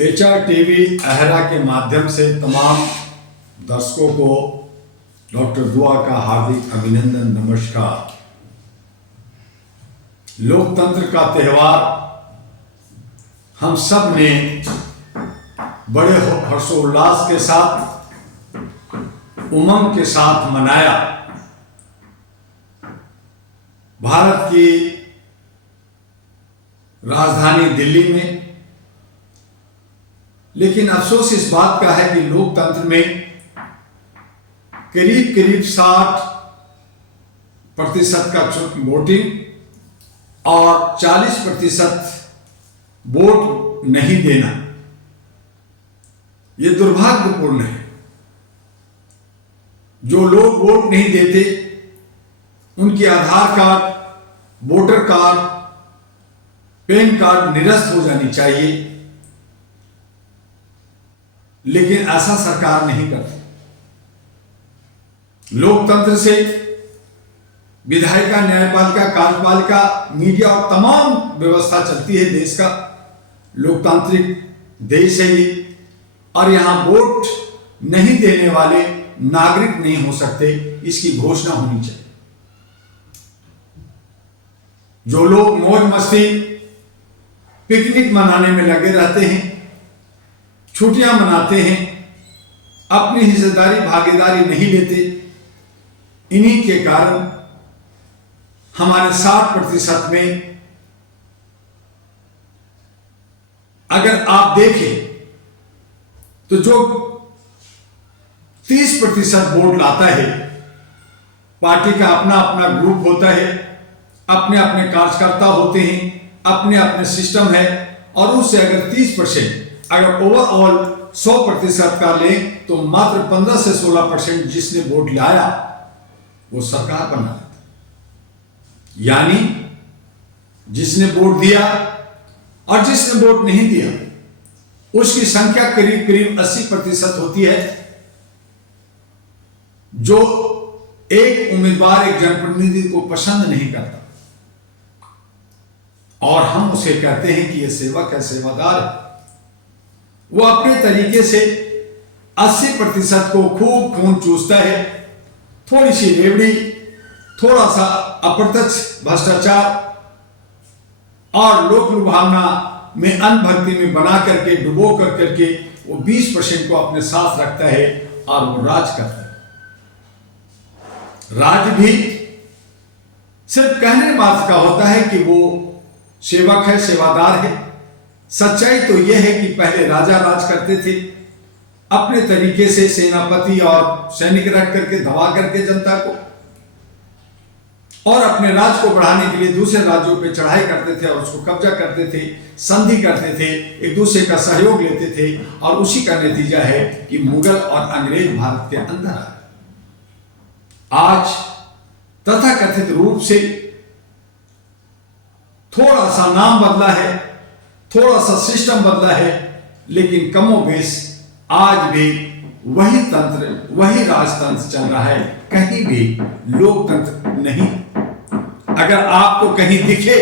HR TV अहरा के माध्यम से तमाम दर्शकों को डॉक्टर दुआ का हार्दिक अभिनंदन, नमस्कार। लोकतंत्र का त्यौहार हम सब ने बड़े हर्षोल्लास के साथ, उमंग के साथ मनाया। भारत की राजधानी दिल्ली में। लेकिन अफसोस इस बात का है कि लोकतंत्र में करीब करीब 60% का वोटिंग और 40% वोट नहीं देना, यह दुर्भाग्यपूर्ण है। जो लोग वोट नहीं देते उनके Aadhaar card, voter card, PAN card निरस्त हो जानी चाहिए, लेकिन ऐसा सरकार नहीं करती। लोकतंत्र से विधायिका, न्यायपालिका, कार्यपालिका, मीडिया और तमाम व्यवस्था चलती है। देश का लोकतांत्रिक देश है ये, और यहां वोट नहीं देने वाले नागरिक नहीं हो सकते, इसकी घोषणा होनी चाहिए। जो लोग मौज मस्ती, पिकनिक मनाने में लगे रहते हैं, छुट्टियां मनाते हैं, अपनी हिस्सेदारी, भागीदारी नहीं लेते, इन्हीं के कारण हमारे 60% में, अगर आप देखें तो जो 30% वोट लाता है, पार्टी का अपना अपना ग्रुप होता है, अपने अपने कार्यकर्ता होते हैं, अपने अपने सिस्टम है, और उससे अगर 30%, अगर ओवरऑल 100% का लें तो मात्र 15 से 16% जिसने वोट लाया वो सरकार बना लेता। यानी जिसने वोट दिया और जिसने वोट नहीं दिया उसकी संख्या करीब करीब 80% होती है। जो एक उम्मीदवार, एक जनप्रतिनिधि को पसंद नहीं करता और हम उसे कहते हैं कि यह सेवक है, सेवादार है, वो अपने तरीके से 80% को खूब खून चूसता है। थोड़ी सी रेवड़ी, थोड़ा सा अप्रत्यक्ष भ्रष्टाचार और लोक लुभावना में, अंधभक्ति में बना करके, डुबो करके वो 20% को अपने साथ रखता है और वो राज करता है। राज भी सिर्फ कहने बात का होता है कि वो सेवक है, सेवादार है। सच्चाई तो यह है कि पहले राजा राज करते थे, अपने तरीके से सेनापति और सैनिक रख करके दबा करके जनता को, और अपने राज को बढ़ाने के लिए दूसरे राज्यों पे चढ़ाई करते थे और उसको कब्जा करते थे, संधि करते थे, एक दूसरे का सहयोग लेते थे, और उसी का नतीजा है कि मुगल और अंग्रेज भारत के अंदर आए। आज तथाकथित रूप से थोड़ा सा नाम बदला है, थोड़ा सा सिस्टम बदला है, लेकिन कमोबेश आज भी वही तंत्र, वही राजतंत्र चल रहा है। कहीं भी लोकतंत्र नहीं। अगर आपको कहीं दिखे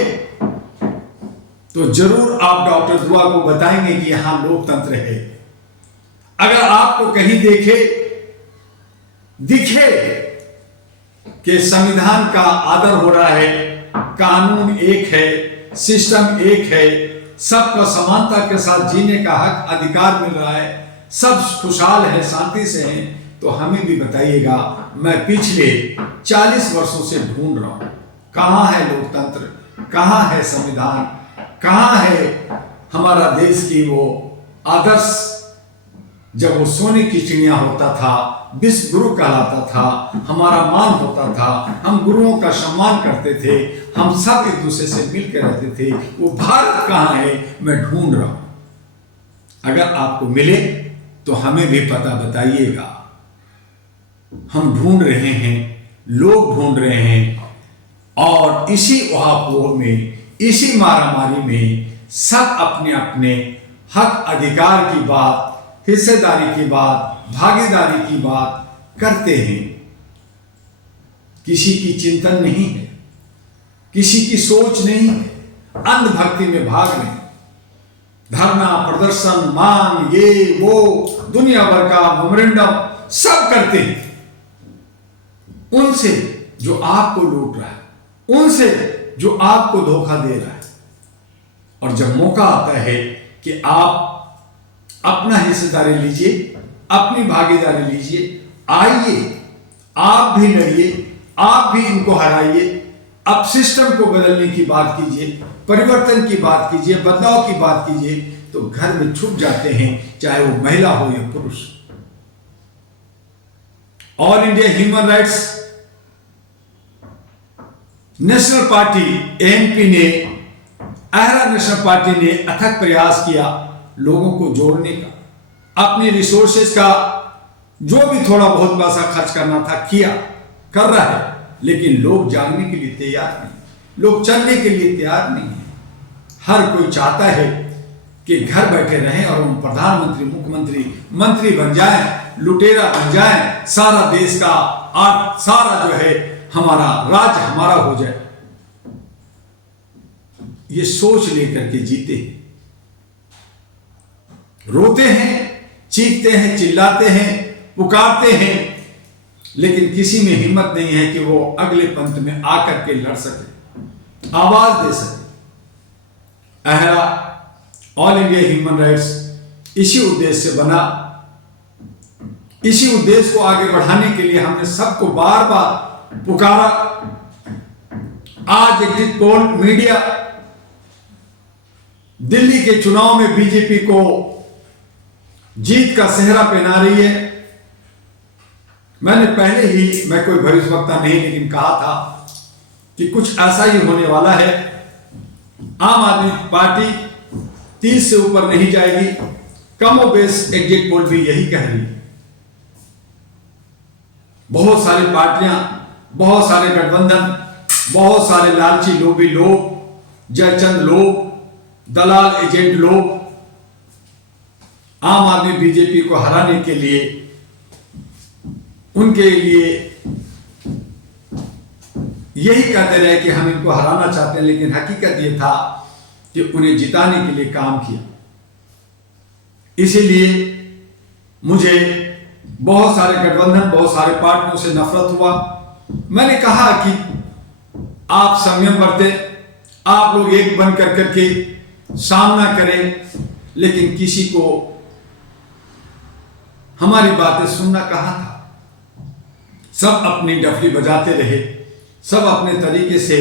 तो जरूर आप डॉक्टर दुआ को बताएंगे कि यहां लोकतंत्र है। अगर आपको कहीं दिखे कि संविधान का आदर हो रहा है, कानून एक है, सिस्टम एक है, सबका समानता के साथ जीने का हक, अधिकार मिल रहा है, सब खुशहाल है, शांति से हैं, तो हमें भी बताइएगा। मैं पिछले 40 वर्षों से ढूंढ रहा हूं, कहां है लोकतंत्र, कहां है संविधान, कहां है हमारा देश की वो आदर्श। जब वो सोने की चिड़िया होता था, विश्व गुरु कहलाता था, हमारा मान होता था, हम गुरुओं का सम्मान करते थे, हम सब एक दूसरे से मिलकर रहते थे, वो भारत कहां है, मैं ढूंढ रहा हूं। अगर आपको मिले तो हमें भी पता बताइएगा। हम ढूंढ रहे हैं, लोग ढूंढ रहे हैं, और इसी उहापोह में, इसी मारामारी में सब अपने अपने हक अधिकार की बात, हिस्सेदारी की बात, भागीदारी की बात करते हैं। किसी की चिंतन नहीं है, किसी की सोच नहीं है, अंधभक्ति में भाग रहे हैं। धरना प्रदर्शन मांग ये वो दुनिया भर का मेमोरेंडम सब करते हैं उनसे जो आपको लूट रहा है, उनसे जो आपको धोखा दे रहा है। और जब मौका आता है कि आप अपना हिस्सेदारी लीजिए, अपनी भागीदारी लीजिए, आइए आप भी लड़िए, आप भी इनको हराइए, अब सिस्टम को बदलने की बात कीजिए, परिवर्तन की बात कीजिए, बदलाव की बात कीजिए, तो घर में छुप जाते हैं, चाहे वो महिला हो या पुरुष। All India human rights national party ANP ने, अहरा नेशनल पार्टी ने अथक प्रयास किया लोगों को जोड़ने का, अपनी रिसोर्सेज का जो भी थोड़ा बहुत पैसा खर्च करना था किया, कर रहा है, लेकिन लोग जागने के लिए तैयार नहीं, लोग चलने के लिए तैयार नहीं है। हर कोई चाहता है कि घर बैठे रहें और हम प्रधानमंत्री, मुख्यमंत्री, मंत्री बन जाएं, लुटेरा बन जाएं, सारा देश का सारा जो है हमारा राज्य हमारा हो जाए। ये सोच लेकर के जीते हैं, रोते हैं, चीखते हैं, चिल्लाते हैं, पुकारते हैं, लेकिन किसी में हिम्मत नहीं है कि वो अगले पंथ में आकर के लड़ सके, आवाज दे सके। अहरा ऑल इंडिया ह्यूमन राइट्स इसी उद्देश्य से बना, इसी उद्देश्य को आगे बढ़ाने के लिए हमने सबको बार बार पुकारा। आज एग्जिट पोल मीडिया दिल्ली के चुनाव में बीजेपी को जीत का सेहरा पहना रही है। मैंने पहले ही, मैं कोई भविष्यवक्ता नहीं, लेकिन कहा था कि कुछ ऐसा ही होने वाला है। आम आदमी पार्टी 30 से ऊपर नहीं जाएगी, कमोबेश एग्जिट पोल भी यही कह रही है। बहुत सारी पार्टियां, बहुत सारे गठबंधन, बहुत सारे लालची लोभी लोग, जयचंद लोग, दलाल एजेंट लोग आम आदमी बीजेपी को हराने के लिए, उनके लिए यही कहते रहे कि हम इनको हराना चाहते हैं, लेकिन हकीकत यह था कि उन्हें जिताने के लिए काम किया। इसीलिए मुझे बहुत सारे गठबंधन, बहुत सारे पार्टियों से नफरत हुआ। मैंने कहा कि आप संयम बरतें, आप लोग एक बन कर करके सामना करें, लेकिन किसी को हमारी बातें सुनना कहाँ था। सब अपनी डफली बजाते रहे, सब अपने तरीके से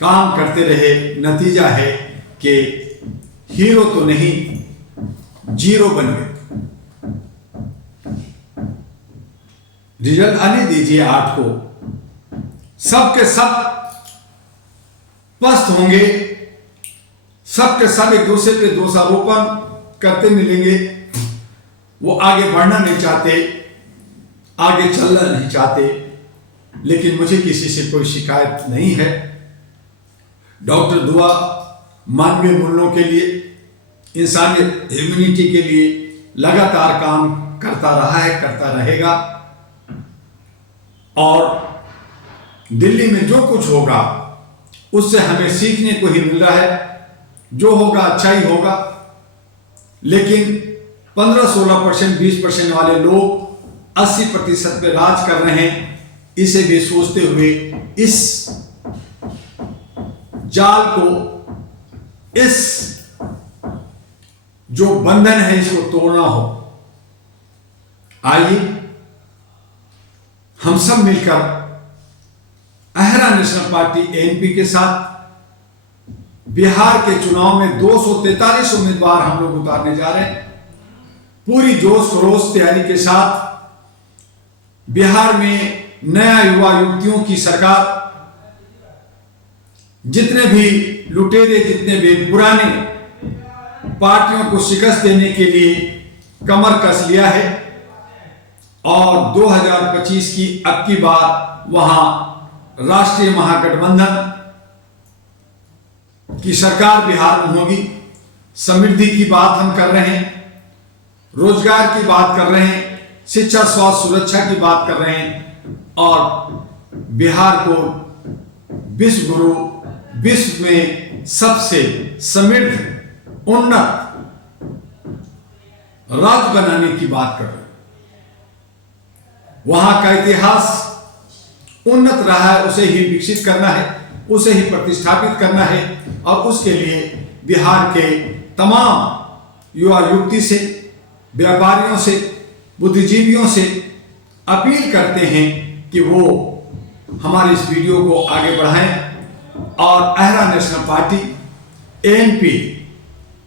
काम करते रहे। नतीजा है कि हीरो तो नहीं, जीरो बन गए। रिजल्ट आने दीजिए 8 को, सबके सब पस्त होंगे, सबके सब एक दूसरे पे दोषारोपण करते मिलेंगे। वो आगे बढ़ना नहीं चाहते, आगे चलना नहीं चाहते, लेकिन मुझे किसी से कोई शिकायत नहीं है। डॉक्टर दुआ मानवीय मूल्यों के लिए, इंसानियत, ह्यूमैनिटी के लिए लगातार काम करता रहा है, करता रहेगा। और दिल्ली में जो कुछ होगा उससे हमें सीखने को ही मिल रहा है। जो होगा अच्छा ही होगा, लेकिन 15-16%, 20% वाले लोग 80% पे राज कर रहे हैं। इसे भी सोचते हुए इस जाल को, इस जो बंधन है, इसको तोड़ना हो। आइए हम सब मिलकर अहरा नेशनल पार्टी एएनपी के साथ बिहार के चुनाव में 243 उम्मीदवार हम लोग उतारने जा रहे हैं। पूरी जोश खरोश तैयारी के साथ बिहार में नया युवा युवतियों की सरकार, जितने भी लुटेरे, जितने भी पुराने पार्टियों को शिकस्त देने के लिए कमर कस लिया है। और 2025 की अब की बार वहां राष्ट्रीय महागठबंधन की सरकार बिहार में होगी। समृद्धि की बात हम कर रहे हैं, रोजगार की बात कर रहे हैं, शिक्षा, स्वास्थ्य, सुरक्षा की बात कर रहे हैं। और बिहार को विश्व गुरु, विश्व में सबसे समृद्ध उन्नत राज्य बनाने की बात कर रहे हैं। वहां का इतिहास उन्नत रहा है, उसे ही विकसित करना है, उसे ही प्रतिष्ठापित करना है। और उसके लिए बिहार के तमाम युवा युवती से, व्यापारियों से, बुद्धिजीवियों से अपील करते हैं कि वो हमारे इस वीडियो को आगे बढ़ाएं और अहरा नेशनल पार्टी ANP,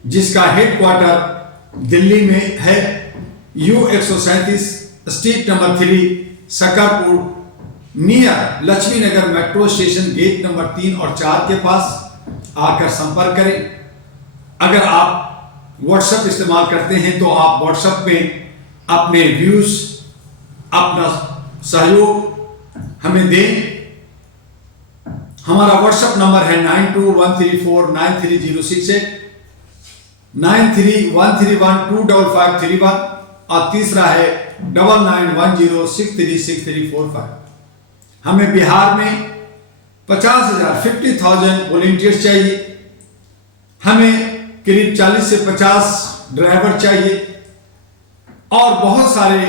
जिसका हेडक्वार्टर दिल्ली में है, U137 street number 3, Shakarpur, near Lakshmi Nagar metro station, gate number 3 और 4 के पास आकर संपर्क करें। अगर आप व्हाट्सएप इस्तेमाल करते हैं तो आप व्हाट्सएप में अपने व्यूज, अपना सहयोग हमें दें। हमारा व्हाट्सएप नंबर है 9213493068, 9313125531 और तीसरा है 9910636345। हमें बिहार में 50,000 वॉलंटियर्स चाहिए। हमें करीब 40 से 50 ड्राइवर चाहिए और बहुत सारे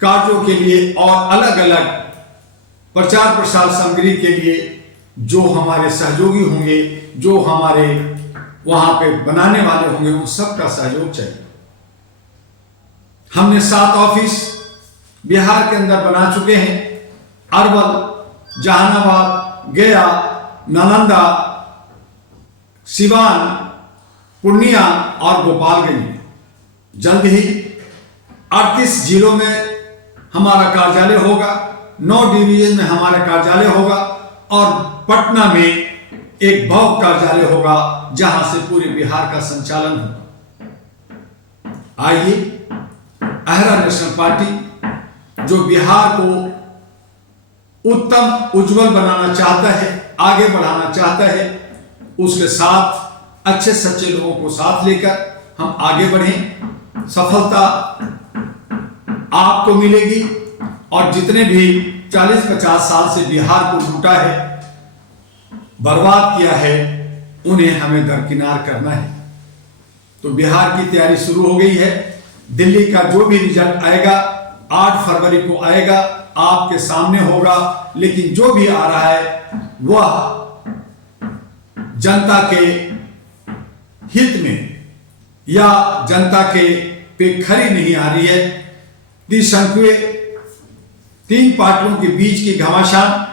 कार्यों के लिए और अलग अलग प्रचार प्रसार सामग्री के लिए जो हमारे सहयोगी होंगे, जो हमारे वहां पे बनाने वाले होंगे, उन सबका सहयोग चाहिए। हमने 7 ऑफिस बिहार के अंदर बना चुके हैं। अरवल, जहानाबाद, गया, नालंदा, सिवान, पूर्णिया और गोपालगंज। जल्द ही 38 जिलों में हमारा कार्यालय होगा, 9 डिवीजन में हमारा कार्यालय होगा और पटना में एक ब्लॉक कार्यालय होगा जहां से पूरे बिहार का संचालन होगा। आइए, अहरा नेशनल पार्टी जो बिहार को उत्तम उज्जवल बनाना चाहता है, आगे बढ़ाना चाहता है, उसके साथ अच्छे सच्चे लोगों को साथ लेकर हम आगे बढ़ें। सफलता आपको मिलेगी और जितने भी 40-50 साल से बिहार को लूटा है, बर्बाद किया है, उन्हें हमें दरकिनार करना है। तो बिहार की तैयारी शुरू हो गई है। दिल्ली का जो भी रिजल्ट आएगा 8 फरवरी को आएगा, आपके सामने होगा। लेकिन जो भी आ रहा है वह जनता के हित में या जनता के पे खरी नहीं आ रही है। त्रिशंकुए 3 पार्टियों के बीच की घमासान,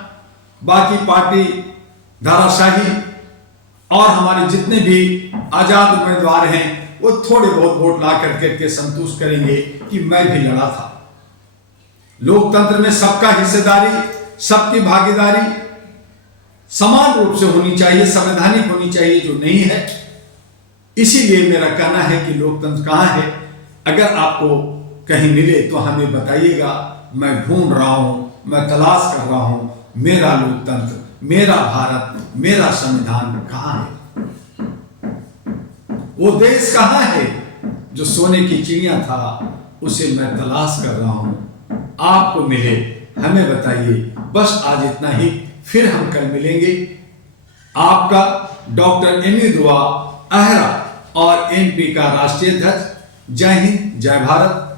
बाकी पार्टी धाराशाही और हमारे जितने भी आजाद उम्मीदवार हैं वो थोड़े बहुत वोट ला करके संतुष्ट करेंगे कि मैं भी लड़ा था। लोकतंत्र में सबका हिस्सेदारी, सबकी भागीदारी समान रूप से होनी चाहिए, संवैधानिक होनी चाहिए, जो नहीं है। इसीलिए मेरा कहना है कि लोकतंत्र कहाँ है। अगर आपको कहीं मिले तो हमें बताइएगा। मैं ढूंढ रहा हूं, मैं तलाश कर रहा हूं, मेरा लोकतंत्र, मेरा भारत, मेरा संविधान कहाँ है। वो देश कहाँ है जो सोने की चिड़िया था, उसे मैं तलाश कर रहा हूं। आपको मिले, हमें बताइए। बस आज इतना ही, फिर हम कल मिलेंगे। आपका डॉक्टर एमी दुआ, अहरा और ANP का राष्ट्रीय अध्यक्ष। जय हिंद, जय भारत।